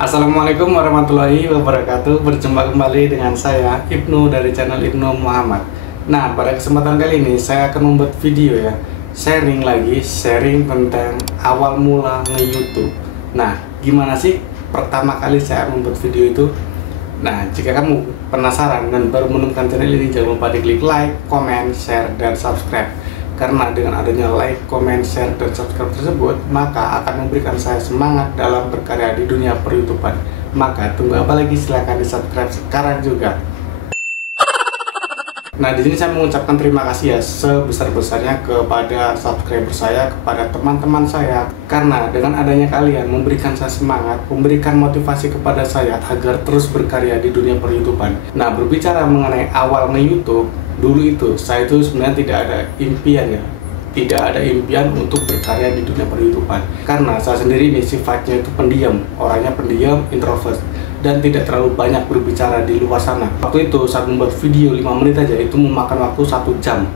Assalamualaikum warahmatullahi wabarakatuh. Berjumpa kembali dengan saya Ibnu dari channel Ibnu Muhammad. Nah, pada kesempatan kali ini saya akan membuat video ya, sharing tentang awal mula nge-YouTube. Nah, gimana sih pertama kali saya membuat video itu? Nah, jika kamu penasaran dan baru menemukan channel ini, jangan lupa diklik like, comment, share, dan subscribe. Karena dengan adanya like, comment, share, dan subscribe tersebut, maka akan memberikan saya semangat dalam berkarya di dunia per-YouTubean. Maka tunggu apa lagi, silahkan di subscribe sekarang juga. Nah, di sini saya mengucapkan terima kasih ya sebesar-besarnya kepada subscriber saya, kepada teman-teman saya, karena dengan adanya kalian memberikan saya semangat, memberikan motivasi kepada saya agar terus berkarya di dunia per-YouTubean. Nah, berbicara mengenai awal nge-YouTube, dulu itu saya itu sebenarnya tidak ada impian ya, tidak ada impian untuk berkarya di dunia per-YouTubean, karena saya sendiri ini sifatnya itu pendiam, orangnya pendiam, introvert, dan tidak terlalu banyak berbicara di luar sana. Waktu itu saat membuat video 5 menit aja itu memakan waktu 1 jam.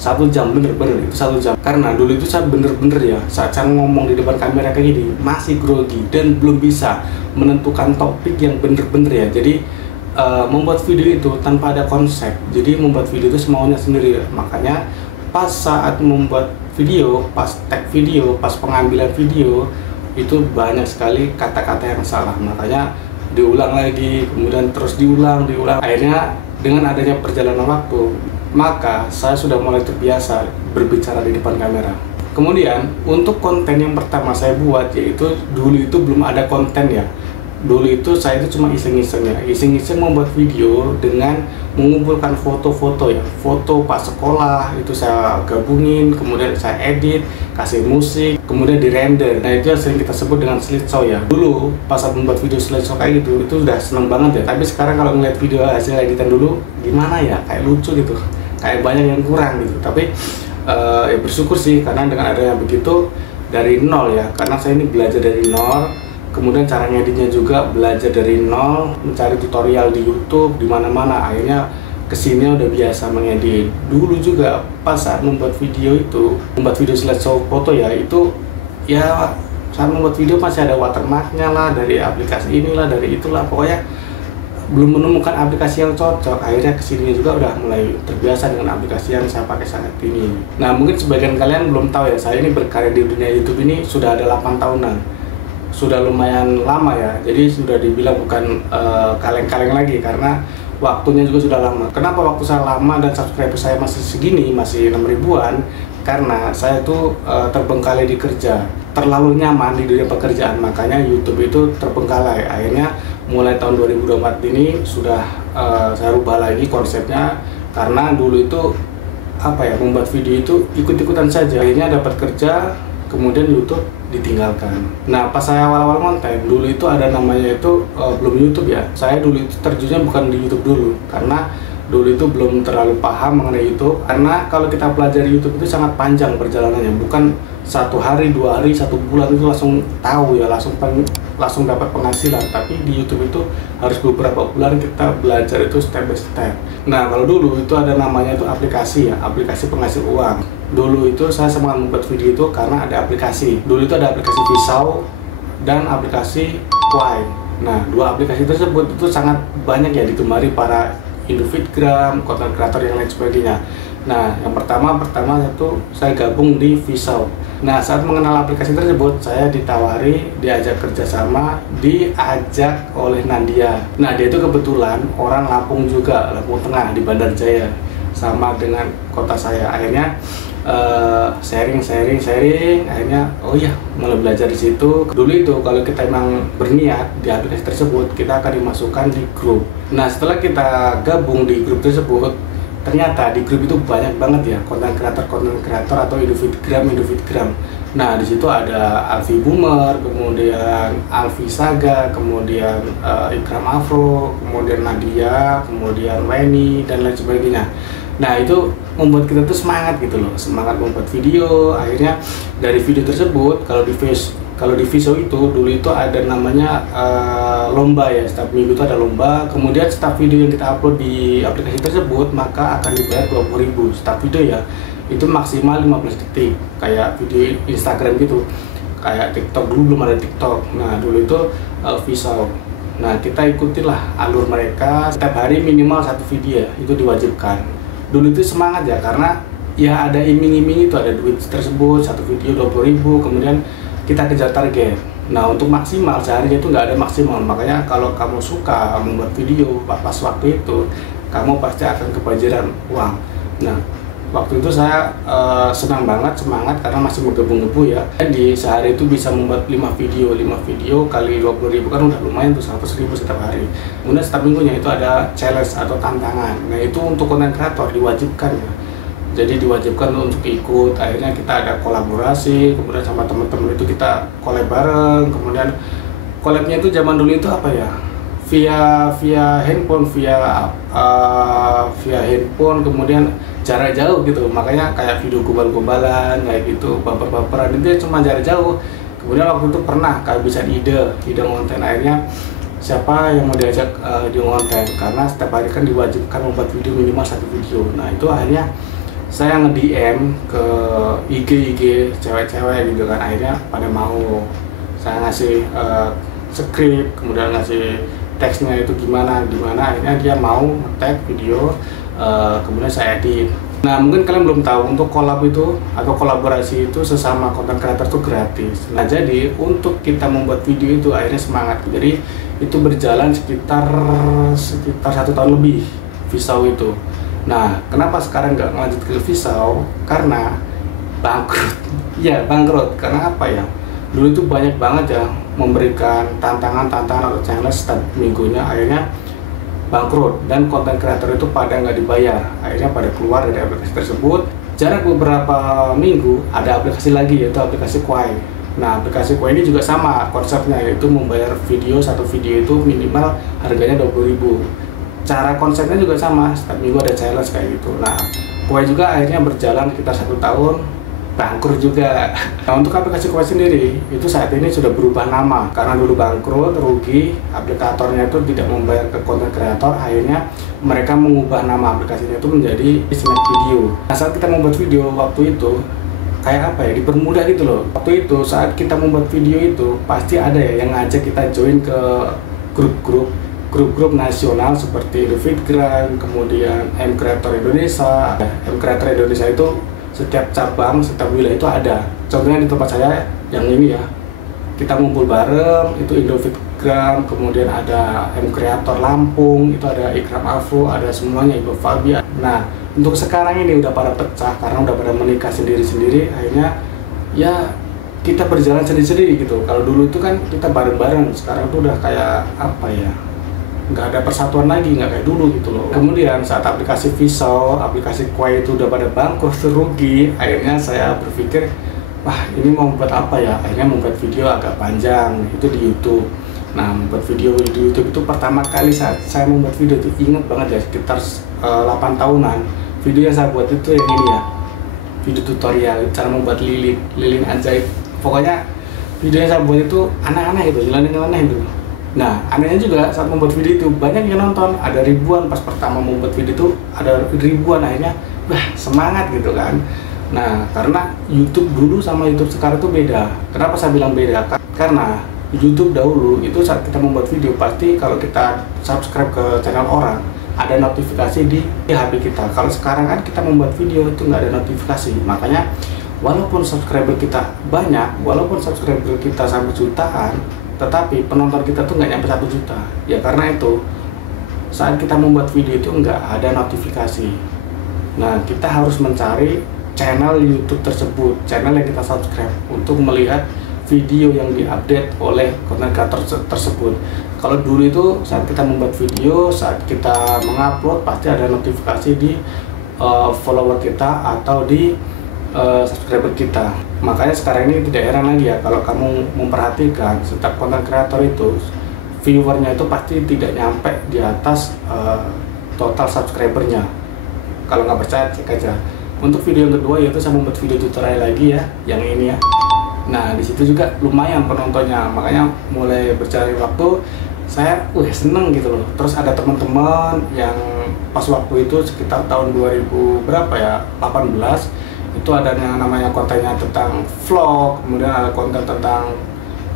1 jam, bener-bener itu 1 jam. Karena dulu itu saya bener-bener ya, saat saya ngomong di depan kamera kayak gini masih grogi dan belum bisa menentukan topik yang bener-bener ya. Jadi membuat video itu tanpa ada konsep, jadi membuat video itu semaunya sendiri. Makanya pas saat membuat video, pas tag video, pas pengambilan video, itu banyak sekali kata-kata yang salah. Makanya diulang lagi, kemudian terus diulang. Akhirnya dengan adanya perjalanan waktu, maka saya sudah mulai terbiasa berbicara di depan kamera. Kemudian untuk konten yang pertama saya buat, yaitu dulu itu belum ada konten ya. Dulu itu saya itu cuma iseng-iseng membuat video dengan mengumpulkan foto-foto ya, foto pas sekolah itu saya gabungin, kemudian saya edit, kasih musik, kemudian di render. Nah, itu yang sering kita sebut dengan slideshow ya. Dulu pas saya membuat video slideshow kayak gitu, itu udah seneng banget ya. Tapi sekarang kalau ngeliat video hasil editan dulu, gimana ya, kayak lucu gitu, kayak banyak yang kurang gitu. Tapi ya bersyukur sih, karena dengan adanya begitu dari nol ya, karena saya ini belajar dari nol. Kemudian cara ngeditnya juga belajar dari nol, mencari tutorial di YouTube, di mana-mana. Akhirnya kesini udah biasa mengedit. Dulu juga pas saat membuat video itu, membuat video slideshow foto ya, itu ya saat membuat video masih ada watermarknya lah, dari aplikasi inilah, dari itulah, pokoknya belum menemukan aplikasi yang cocok. Akhirnya kesini juga udah mulai terbiasa dengan aplikasi yang saya pakai saat ini. Nah, mungkin sebagian kalian belum tahu ya, saya ini berkarya di dunia YouTube ini sudah ada 8 tahunan. Sudah lumayan lama ya, jadi sudah dibilang bukan kaleng-kaleng lagi, karena waktunya juga sudah lama. Kenapa waktu saya lama dan subscriber saya masih segini, masih 6 ribuan? Karena saya tuh terbengkalai di kerja, terlalu nyaman di dunia pekerjaan, makanya YouTube itu terbengkalai. Akhirnya mulai tahun 2024 ini sudah saya rubah lagi konsepnya, karena dulu itu apa ya, membuat video itu ikut-ikutan saja. Akhirnya dapat kerja, kemudian YouTube ditinggalkan. Nah, pas saya awal-awal konten, dulu itu ada namanya itu belum YouTube ya. Saya dulu itu terjunnya bukan di YouTube dulu, karena dulu itu belum terlalu paham mengenai YouTube. Karena kalau kita pelajari YouTube itu sangat panjang perjalanannya, bukan 1 hari, 2 hari, 1 bulan itu langsung tahu ya, langsung dapat penghasilan. Tapi di YouTube itu harus beberapa bulan kita belajar itu step by step. Nah, kalau dulu itu ada namanya itu aplikasi ya, aplikasi penghasil uang. Dulu itu saya semangat membuat video itu karena ada aplikasi. Dulu itu ada aplikasi Visau dan aplikasi Quai. Nah, 2 aplikasi tersebut itu sangat banyak ya digemari para Indofitgram, konten kreator yang lain sebagainya. Nah, yang pertama itu saya gabung di Visau. Nah, saat mengenal aplikasi tersebut, saya diajak kerjasama, diajak oleh Nadia. Nah, dia itu kebetulan orang Lampung juga, Lampung Tengah di Bandar Jaya, sama dengan kota saya. Akhirnya sharing, akhirnya oh iya, mulai belajar di situ. Dulu itu kalau kita emang berniat di aplikasi tersebut, kita akan dimasukkan di grup. Nah, setelah kita gabung di grup tersebut, ternyata di grup itu banyak banget ya konten kreator atau Indofitgram. Nah, di situ ada Alfi Boomer, kemudian Alfi Saga, kemudian Ikram Afro, kemudian Nadia, kemudian Weni, dan lain sebagainya. Nah, itu membuat kita tuh semangat gitu loh, semangat membuat video. Akhirnya dari video tersebut, kalau di Visau itu dulu itu ada namanya lomba ya, setiap minggu itu ada lomba. Kemudian setiap video yang kita upload di aplikasi tersebut, maka akan dibayar 20.000 setiap video ya. Itu maksimal 15 detik, kayak video Instagram gitu. kayak TikTok. Dulu belum ada TikTok. Nah dulu itu Vsauce. Nah kita ikutilah alur mereka, setiap hari minimal 1 video itu diwajibkan. Dulu itu semangat ya, karena ya ada iming-iming itu, ada duit tersebut, 1 video 20.000, kemudian kita kejar target. Nah untuk maksimal seharinya itu nggak ada maksimal, makanya kalau kamu suka membuat video pas waktu itu, kamu pasti akan kebanjiran uang. Nah waktu itu saya senang banget, semangat karena masih menggebu-gebu ya. Jadi sehari itu bisa membuat 5 video kali 20.000 kan udah lumayan tuh, 100.000 setiap hari. Kemudian setiap minggunya itu ada challenge atau tantangan. Nah itu untuk konten kreator diwajibkan ya. Jadi diwajibkan untuk ikut. Akhirnya kita ada kolaborasi, kemudian sama teman-teman itu kita collab bareng. Kemudian collabnya itu zaman dulu itu apa ya? Via handphone, via handphone, kemudian jarak jauh gitu. Makanya kayak video gombal-gombalan kayak gitu, baper-baperan itu cuma jarak jauh. Kemudian waktu itu pernah kayak bisa ide konten, akhirnya siapa yang mau diajak di konten, karena setiap hari kan diwajibkan membuat video minimal 1 video. Nah itu akhirnya saya nge-DM ke IG cewek-cewek gitu kan, akhirnya pada mau. Saya ngasih skrip, kemudian ngasih teksnya itu gimana, akhirnya dia mau nge-tag video, kemudian saya edit. Nah mungkin kalian belum tahu, untuk collab itu atau kolaborasi itu sesama content creator itu gratis. Nah jadi untuk kita membuat video itu akhirnya semangat. Jadi itu berjalan sekitar 1 tahun lebih Vsauce itu. Nah, kenapa sekarang nggak lanjut ke Vsauce? Karena bangkrut. Ya, bangkrut. Karena apa ya? Dulu itu banyak banget ya memberikan tantangan atau challenge setiap minggunya, akhirnya bangkrut dan konten kreator itu pada nggak dibayar. Akhirnya pada keluar dari aplikasi tersebut. Jarak beberapa minggu ada aplikasi lagi, yaitu aplikasi Kwai. Nah, aplikasi Kwai ini juga sama konsepnya, yaitu membayar video, 1 video itu minimal harganya 20.000. Cara konsepnya juga sama, setiap minggu ada challenge kayak gitu. Nah, Kwai juga akhirnya berjalan sekitar 1 tahun, bangkrut juga. Nah, untuk aplikasi Kwai sendiri, itu saat ini sudah berubah nama. Karena dulu bangkrut, rugi, aplikatornya itu tidak membayar ke konten kreator, akhirnya mereka mengubah nama aplikasinya itu menjadi Snap Video. Nah, saat kita membuat video waktu itu, kayak apa ya, dipermudah gitu loh. Waktu itu, saat kita membuat video itu, pasti ada ya yang ngajak kita join ke grup-grup nasional seperti Fitgram, kemudian M-Creator Indonesia. M-Creator Indonesia itu setiap cabang, setiap wilayah itu ada. Contohnya di tempat saya yang ini ya, kita ngumpul bareng, itu Indofitgram, kemudian ada M-Creator Lampung, itu ada Ikram Afro, ada semuanya, Ibu Fabia. Nah, untuk sekarang ini udah pada pecah karena udah pada menikah sendiri-sendiri, akhirnya ya kita berjalan sendiri-sendiri gitu. Kalau dulu itu kan kita bareng-bareng, sekarang tuh udah kayak apa ya, nggak ada persatuan lagi, nggak kayak dulu gitu loh. Kemudian saat aplikasi Vsauce, aplikasi Kwai itu udah pada bangkrut, rugi, akhirnya saya berpikir, wah ini mau buat apa ya, akhirnya membuat video agak panjang itu di YouTube. Nah, membuat video di YouTube itu pertama kali saat saya membuat video itu, ingat banget ya, sekitar 8 tahunan. Video yang saya buat itu yang ini ya, video tutorial cara membuat lilin ajaib. Pokoknya video yang saya buat itu aneh-aneh itu, aneh itu. Nah, anehnya juga saat membuat video itu banyak yang nonton, ada ribuan. Pas pertama membuat video itu ada ribuan, akhirnya wah semangat gitu kan. Nah, karena YouTube dulu sama YouTube sekarang itu beda. Kenapa saya bilang beda? Karena YouTube dahulu itu saat kita membuat video, pasti kalau kita subscribe ke channel orang ada notifikasi di HP kita. Kalau sekarang kan kita membuat video itu nggak ada notifikasi, makanya walaupun subscriber kita banyak, walaupun subscriber kita sampai jutaan, tetapi penonton kita tuh nggak nyampe 1 juta. Ya karena itu saat kita membuat video itu nggak ada notifikasi. Nah, kita harus mencari channel YouTube tersebut, channel yang kita subscribe, untuk melihat video yang diupdate oleh konten kreator tersebut. Kalau dulu itu saat kita membuat video, saat kita mengupload, pasti ada notifikasi di follower kita atau di subscriber kita. Makanya sekarang ini tidak heran lagi ya kalau kamu memperhatikan setiap konten kreator itu viewernya itu pasti tidak nyampe di atas total subscribernya. Kalau nggak percaya cek aja. Untuk video yang kedua yaitu saya membuat video tutorial lagi ya, yang ini ya. Nah di situ juga lumayan penontonnya, makanya mulai berjalan waktu saya seneng gitu loh. Terus ada teman-teman yang pas waktu itu sekitar tahun 2000 berapa ya, 18, itu itu adanya namanya kontennya tentang vlog, kemudian ada konten tentang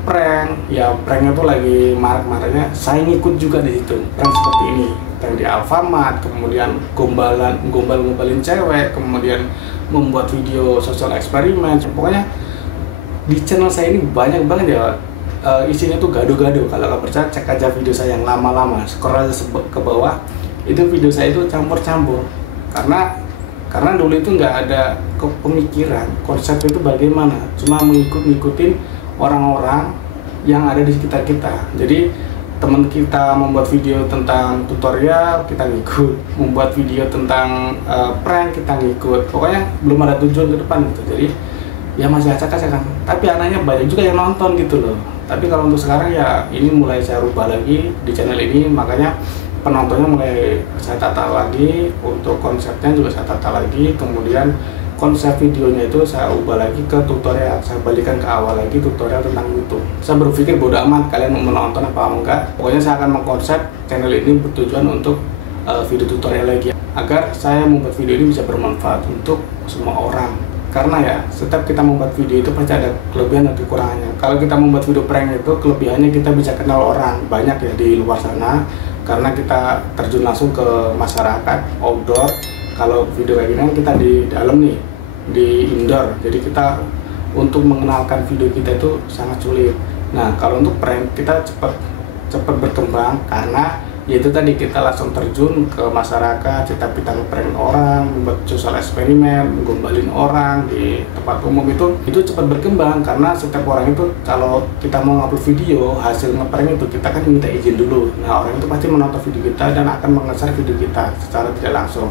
prank. Ya pranknya tuh lagi marak-maraknya, saya ngikut juga di situ. Prank seperti ini, prank di Alfamart, kemudian gombalin cewek, kemudian membuat video sosial eksperimen. Pokoknya di channel saya ini banyak banget ya, isinya tuh gado-gado. Kalau nggak percaya cek aja video saya yang lama-lama, scroll aja ke bawah, itu video saya itu campur-campur. Karena dulu itu nggak ada pemikiran konsep itu bagaimana, cuma ngikutin orang-orang yang ada di sekitar kita. Jadi teman kita membuat video tentang tutorial, kita ngikut, membuat video tentang prank, kita ngikut. Pokoknya belum ada tujuan ke depan gitu. Jadi ya masih acak-acakan, tapi anaknya banyak juga yang nonton gitu loh. Tapi kalau untuk sekarang ya ini mulai saya rubah lagi di channel ini, makanya penontonnya mulai saya tata lagi, untuk konsepnya juga saya tata lagi, kemudian konsep videonya itu saya ubah lagi ke tutorial, saya balikan ke awal lagi tutorial tentang YouTube. Saya berpikir bodo amat kalian mau menonton apa enggak, pokoknya saya akan mengkonsep channel ini bertujuan untuk video tutorial lagi, agar saya membuat video ini bisa bermanfaat untuk semua orang. Karena ya setiap kita membuat video itu pasti ada kelebihan dan kekurangannya. Kalau kita membuat video prank itu kelebihannya kita bisa kenal orang banyak ya di luar sana, karena kita terjun langsung ke masyarakat outdoor. Kalau video kayak gini kan kita di dalam nih, di indoor, jadi kita untuk mengenalkan video kita itu sangat sulit. Nah kalau untuk prank kita cepat berkembang, karena yaitu tadi kita langsung terjun ke masyarakat, kita ngeprank orang, membuat sosial eksperimen, menggombalin orang di tempat umum, itu cepat berkembang. Karena setiap orang itu kalau kita mau ngupload video hasil ngeprank itu, kita kan minta izin dulu. Nah orang itu pasti menonton video kita dan akan mengeser video kita secara tidak langsung.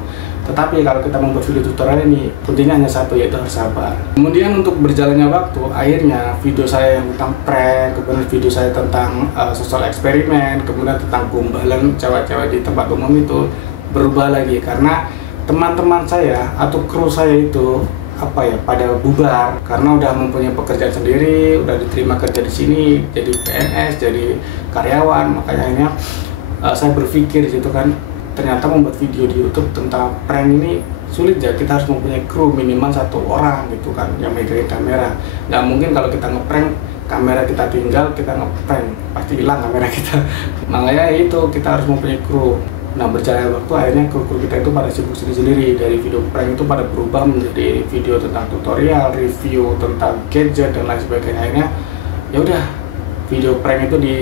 Tetapi kalau kita membuat video tutorial ini, kuncinya hanya satu, yaitu harus sabar. Kemudian untuk berjalannya waktu, akhirnya video saya yang tentang prank, kemudian video saya tentang sosial eksperimen, kemudian tentang gombalan cewek-cewek di tempat umum itu berubah lagi. Karena teman-teman saya atau kru saya itu pada bubar, karena udah mempunyai pekerjaan sendiri, udah diterima kerja di sini, jadi PNS, jadi karyawan. Makanya akhirnya saya berpikir di situ kan, ternyata membuat video di YouTube tentang prank ini sulit ya. Kita harus mempunyai kru minimal 1 orang gitu kan, yang megangin kamera. Nggak mungkin kalau kita ngeprank kamera kita tinggal, kita ngeprank pasti hilang kamera kita. Makanya itu kita harus mempunyai kru. Nah berjalan waktu akhirnya kru kita itu pada sibuk sendiri. Dari video prank itu pada berubah menjadi video tentang tutorial, review tentang gadget dan lain sebagainya. Akhirnya ya udah, video prank itu di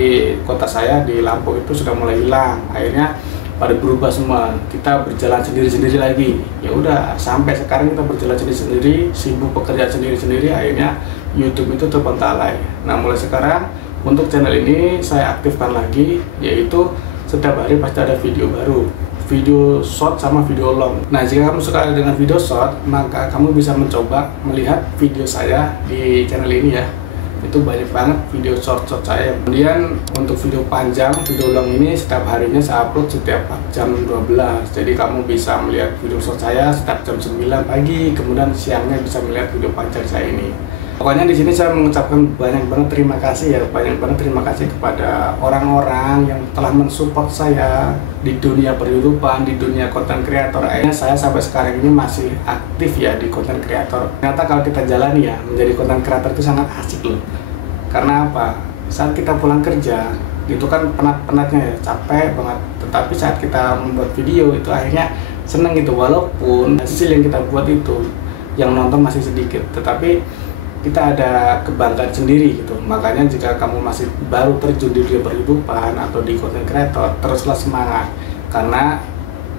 kota saya di Lampung itu sudah mulai hilang. Akhirnya pada berubah semua, kita berjalan sendiri-sendiri lagi. Ya udah, sampai sekarang kita berjalan sendiri-sendiri, sibuk pekerjaan sendiri-sendiri. Akhirnya YouTube itu terbengkalai. Nah mulai sekarang untuk channel ini saya aktifkan lagi, yaitu setiap hari pasti ada video baru, video short sama video long. Nah jika kamu suka dengan video short, maka kamu bisa mencoba melihat video saya di channel ini ya. Itu banyak banget video short saya. Kemudian untuk video panjang, video long ini setiap harinya saya upload setiap jam 12. Jadi kamu bisa melihat video short saya setiap jam 9 pagi, kemudian siangnya bisa melihat video panjang saya ini. Pokoknya di sini saya mengucapkan banyak banget terima kasih ya, banyak banget terima kasih kepada orang-orang yang telah mensupport saya di dunia per-YouTubean, di dunia konten kreator. Akhirnya saya sampai sekarang ini masih aktif ya di konten kreator. Ternyata kalau kita jalani ya, menjadi konten kreator itu sangat asik loh. Karena apa? Saat kita pulang kerja, itu kan penat-penatnya ya, capek banget. Tetapi saat kita membuat video itu akhirnya seneng gitu, walaupun hasil yang kita buat itu yang nonton masih sedikit, tetapi kita ada kebanggaan sendiri gitu. Makanya jika kamu masih baru terjun di dunia per-YouTubean atau di konten kreator, teruslah semangat. Karena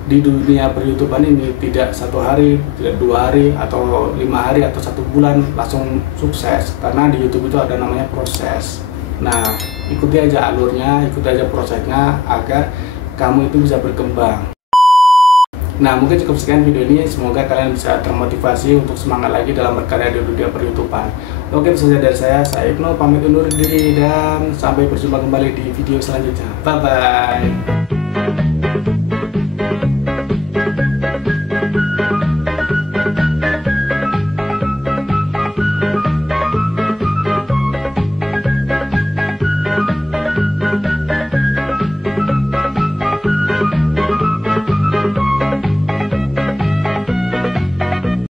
di dunia per-YouTubean ini tidak 1 hari, tidak 2 hari, atau 5 hari, atau 1 bulan langsung sukses. Karena di YouTube itu ada namanya proses. Nah, ikuti aja alurnya, ikuti aja prosesnya agar kamu itu bisa berkembang. Nah, mungkin cukup sekian video ini. Semoga kalian bisa termotivasi untuk semangat lagi dalam berkarya di dunia per-YouTubean. Oke, itu saja dari saya Ibnu, pamit undur diri dan sampai berjumpa kembali di video selanjutnya. Bye-bye.